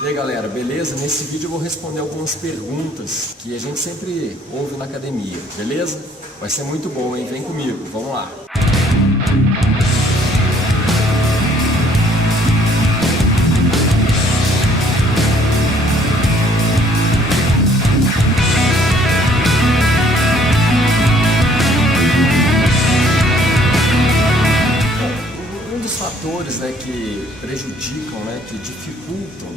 E aí galera, beleza? Nesse vídeo eu vou responder algumas perguntas que a gente sempre ouve na academia, beleza? Vai ser muito bom, hein? Vem comigo, vamos lá! Fatores, né, que prejudicam, né, que dificultam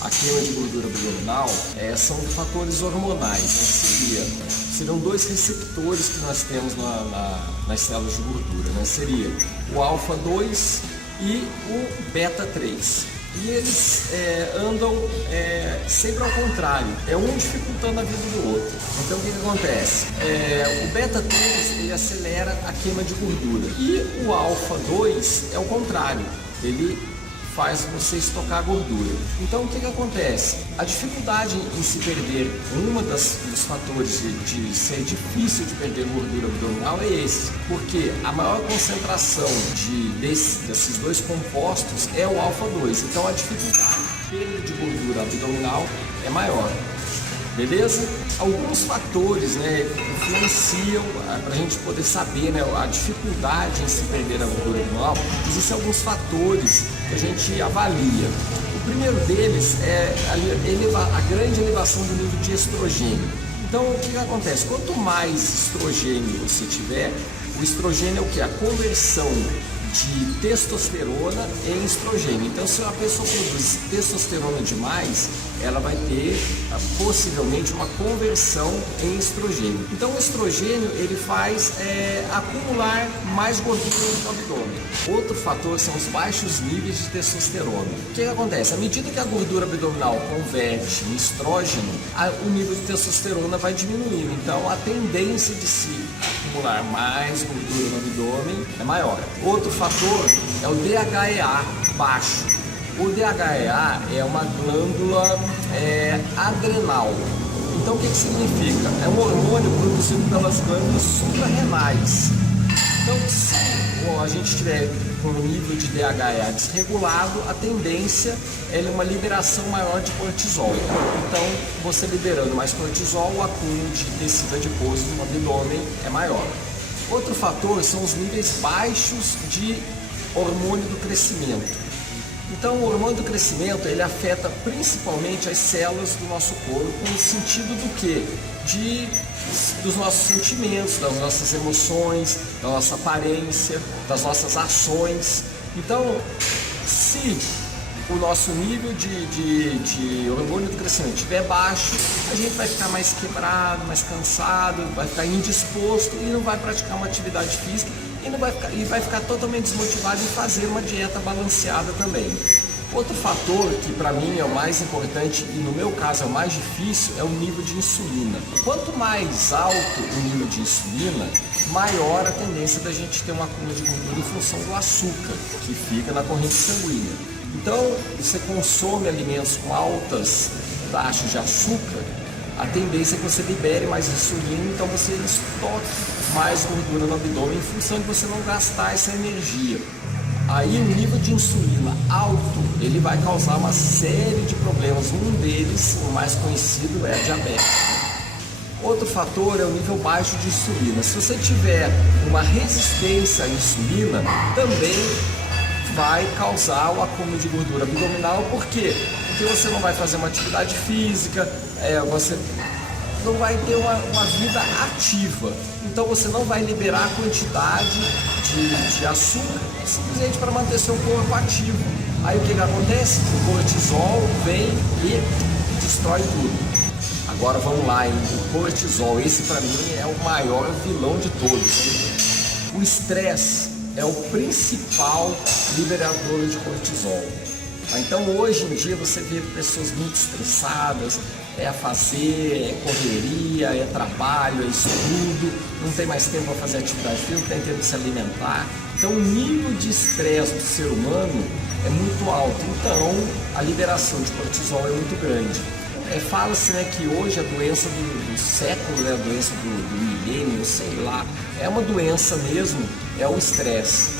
a queima de gordura abdominal são fatores hormonais, né, seriam dois receptores que nós temos nas células de gordura, né, seria o alfa-2 e o beta-3. E eles andam sempre ao contrário, um dificultando a vida do outro. Então o que acontece? O beta-3 ele acelera a queima de gordura e o alfa-2 é o contrário, ele faz você estocar a gordura. Então o que acontece? A dificuldade em se perder, dos fatores de ser difícil de perder gordura abdominal é esse, porque a maior concentração desses dois compostos é o alfa-2, então a dificuldade de perda de gordura abdominal é maior. Beleza? Alguns fatores, né, influenciam para a gente poder saber, né, a dificuldade em se perder a gordura abdominal. Existem alguns fatores que a gente avalia. O primeiro deles é a grande elevação do nível de estrogênio. Então, o que acontece? Quanto mais estrogênio você tiver, o estrogênio é o que? A conversão de testosterona em estrogênio. Então, se uma pessoa produz testosterona demais, ela vai ter possivelmente uma conversão em estrogênio. Então, o estrogênio ele faz acumular mais gordura no abdômen. Outro fator são os baixos níveis de testosterona. O que acontece? À medida que a gordura abdominal converte em estrógeno, o nível de testosterona vai diminuindo. Então, a tendência de se acumular mais gordura no abdômen é maior. Outro fator é o DHEA baixo. O DHEA é uma glândula adrenal. Então o que significa? É um hormônio produzido pelas glândulas suprarrenais. Então se a gente tiver com o nível de DHEA desregulado, a tendência é uma liberação maior de cortisol. Então você liberando mais cortisol, o acúmulo de tecido adiposo no abdômen é maior. Outro fator são os níveis baixos de hormônio do crescimento. Então, o hormônio do crescimento ele afeta principalmente as células do nosso corpo, no sentido do quê? Dos nossos sentimentos, das nossas emoções, da nossa aparência, das nossas ações. Então, se o nosso nível de hormônio do crescimento estiver baixo, a gente vai ficar mais quebrado, mais cansado, vai ficar indisposto e não vai praticar uma atividade física e vai ficar totalmente desmotivado em fazer uma dieta balanceada também. Outro fator que para mim é o mais importante e no meu caso é o mais difícil é o nível de insulina. Quanto mais alto o nível de insulina, maior a tendência da gente ter um acúmulo de gordura em função do açúcar que fica na corrente sanguínea. Então, você consome alimentos com altas taxas de açúcar, a tendência é que você libere mais insulina, então você estoque mais gordura no abdômen em função de você não gastar essa energia. Aí o nível de insulina alto, ele vai causar uma série de problemas. Um deles, o mais conhecido, é a diabetes. Outro fator é o nível baixo de insulina. Se você tiver uma resistência à insulina, também vai causar o acúmulo de gordura abdominal. Por quê? Porque você não vai fazer uma atividade física, você não vai ter uma vida ativa. Então você não vai liberar a quantidade de açúcar simplesmente para manter seu corpo ativo. Aí o que acontece? O cortisol vem e destrói tudo. Agora vamos lá, hein? O cortisol, esse para mim é o maior vilão de todos. O estresse é o principal liberador de cortisol. Então hoje em dia você vê pessoas muito estressadas, é a fazer, é correria, é trabalho, é estudo, não tem mais tempo para fazer atividade física, não tem tempo de se alimentar. Então o nível de estresse do ser humano é muito alto, então a liberação de cortisol é muito grande. Fala-se, né, que hoje a doença do século, né, a doença do milênio, sei lá, é uma doença mesmo, é o estresse.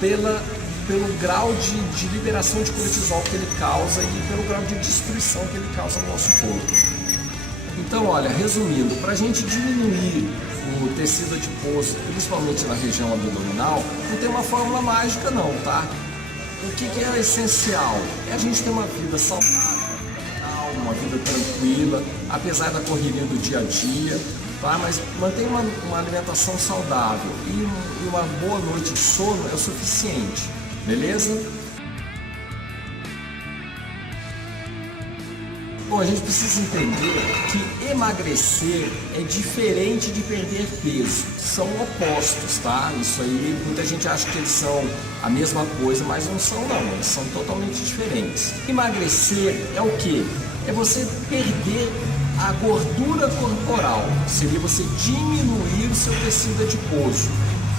Pela pelo grau de liberação de cortisol que ele causa e pelo grau de destruição que ele causa no nosso corpo. Então, olha, resumindo, para a gente diminuir o tecido adiposo, principalmente na região abdominal, não tem uma fórmula mágica não, tá? O que é essencial? É a gente ter uma vida saudável, calma, uma vida tranquila, apesar da correria do dia a dia, tá? Mas manter uma alimentação saudável e uma boa noite de sono é o suficiente, beleza? Bom, a gente precisa entender que emagrecer é diferente de perder peso. São opostos, tá? Isso aí, muita gente acha que eles são a mesma coisa, mas não são não, eles são totalmente diferentes. Emagrecer é o quê? É você perder a gordura corporal, seria você diminuir o seu tecido adiposo.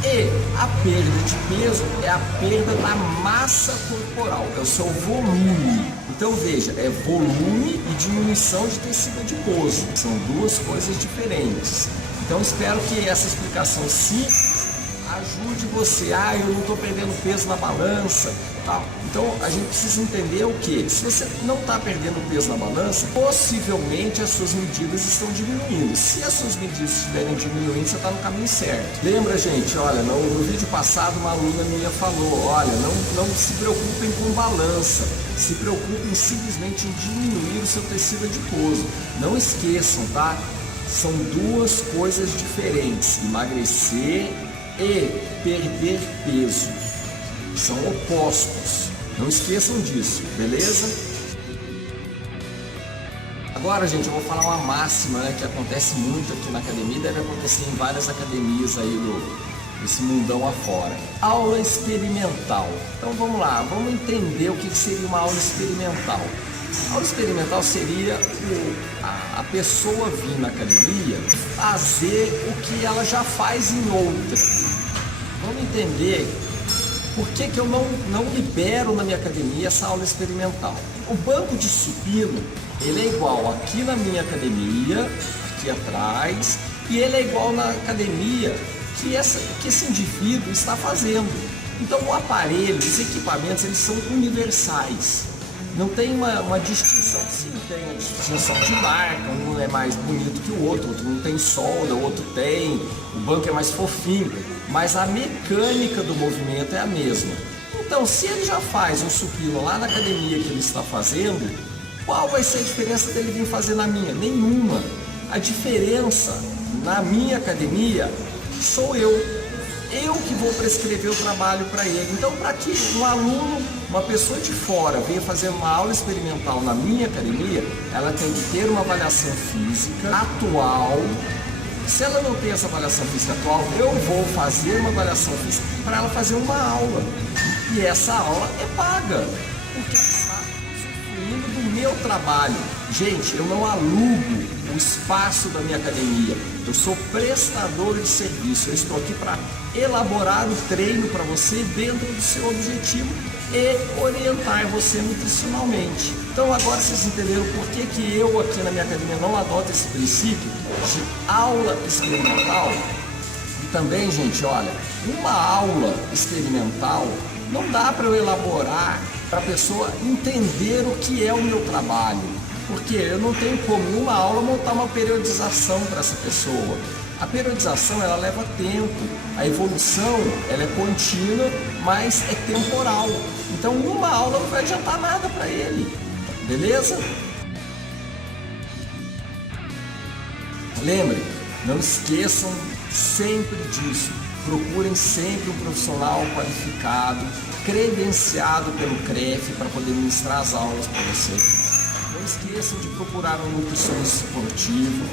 E a perda de peso é a perda da massa corporal, é o seu volume. Então veja, é volume e diminuição de tecido adiposo. São duas coisas diferentes. Então espero que essa explicação simples ajude você. Eu não estou perdendo peso na balança, tal. Então a gente precisa entender o que? Se você não está perdendo peso na balança, possivelmente as suas medidas estão diminuindo. Se as suas medidas estiverem diminuindo, você está no caminho certo. Lembra, gente, olha, no vídeo passado uma aluna minha falou, olha, não se preocupem com balança, se preocupem simplesmente em diminuir o seu tecido adiposo. Não esqueçam, tá? São duas coisas diferentes, emagrecer e perder peso. São opostos. Não esqueçam disso, beleza? Agora, gente, eu vou falar uma máxima, né, que acontece muito aqui na academia, deve acontecer em várias academias aí desse mundão afora. Aula experimental. Então vamos lá, vamos entender o que seria uma aula experimental. A aula experimental seria a pessoa vir na academia fazer o que ela já faz em outra. Vamos entender por que eu não libero na minha academia essa aula experimental. O banco de supino, ele é igual aqui na minha academia, aqui atrás, e ele é igual na academia que esse indivíduo está fazendo. Então o aparelho, os equipamentos, eles são universais. Não tem uma distinção, sim, tem a distinção de marca, um é mais bonito que o outro não tem solda, o outro tem, o banco é mais fofinho, mas a mecânica do movimento é a mesma. Então, se ele já faz um supino lá na academia que ele está fazendo, qual vai ser a diferença dele vir fazer na minha? Nenhuma. A diferença na minha academia sou eu que vou prescrever o trabalho para ele. Então, para que um aluno, uma pessoa de fora venha fazer uma aula experimental na minha academia, ela tem que ter uma avaliação física atual. Se ela não tem essa avaliação física atual, eu vou fazer uma avaliação física para ela fazer uma aula. E essa aula é paga, porque ela está usufruindo do meu trabalho. Gente, eu não alugo o espaço da minha academia, eu sou prestador de serviço, eu estou aqui para elaborar o treino para você dentro do seu objetivo e orientar você nutricionalmente. Então agora vocês entenderam por que eu aqui na minha academia não adoto esse princípio de aula experimental? E também, gente, olha, uma aula experimental não dá para eu elaborar para a pessoa entender o que é o meu trabalho. Porque eu não tenho como, em uma aula, montar uma periodização para essa pessoa. A periodização, ela leva tempo. A evolução, ela é contínua, mas é temporal. Então, em uma aula não vai adiantar nada para ele. Beleza? Lembrem, não esqueçam sempre disso. Procurem sempre um profissional qualificado, credenciado pelo CREF para poder ministrar as aulas para vocês. Não esqueçam de procurar um nutricionista esportivo,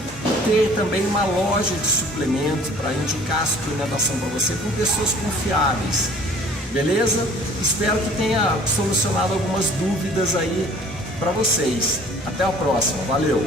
ter também uma loja de suplementos para indicar a suplementação para você com pessoas confiáveis. Beleza? Espero que tenha solucionado algumas dúvidas aí para vocês. Até a próxima. Valeu!